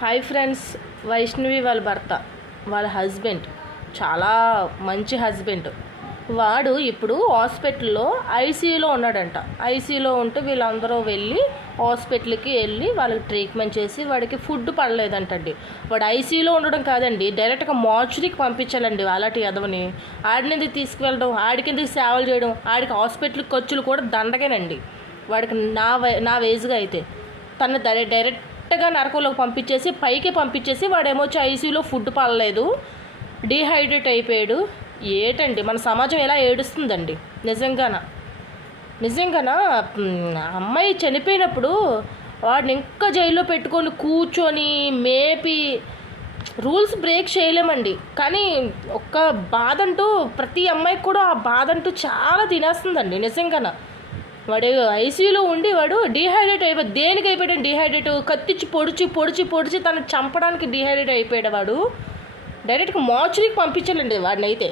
Hi friends, Vaishnavi వాళ్ళ భర్త, వాళ్ళ హస్బెండ్ చాలా మంచి హస్బెండ్. వాడు ఇప్పుడు హాస్పిటల్లో ఐసీయూలో ఉన్నాడంట. ఐసీయూలో ఉంటూ వీళ్ళందరూ వెళ్ళి హాస్పిటల్కి వెళ్ళి వాళ్ళకి ట్రీట్మెంట్ చేసి వాడికి ఫుడ్ పడలేదంటండి. వాడు ఐసీయూలో ఉండడం కాదండి, డైరెక్ట్గా మార్చురీకి పంపించాలండి. అలాంటి ఎదవని ఆడినది తీసుకువెళ్ళడం, ఆడికిందుకు సేవలు చేయడం, ఆడికి హాస్పిటల్ ఖర్చులు కూడా దండగేనండి. వాడికి నా వేజ్గా అయితే తను డైరెక్ట్గా నరకంలోకి పంపించేసి పైకి పంపించేసి వాడేమో వచ్చి ఐసీయూలో ఫుడ్ పడలేదు, డీహైడ్రేట్ అయిపోయాడు. ఏటండి మన సమాజం ఎలా ఏడుస్తుందండి. నిజంగానా అమ్మాయి చనిపోయినప్పుడు వాడిని ఇంకా జైల్లో పెట్టుకొని కూర్చొని మేపి రూల్స్ బ్రేక్ చేయలేమండి. కానీ ఒక్క బాధ అంటూ ప్రతి అమ్మాయికి కూడా ఆ బాధ అంటూ చాలా తినేస్తుందండి. నిజంగాన వాడు ఐసీయూలో ఉండి వాడు డీహైడ్రేట్ అయిపోయాడు. దేనికి అయిపోయాడు డీహైడ్రేట్? కత్తిచ్చి పొడిచి తను చంపడానికి డీహైడ్రేట్ అయిపోయాడు. వాడు డైరెక్ట్గా మార్చురీకి పంపించాలండి వాడిని అయితే.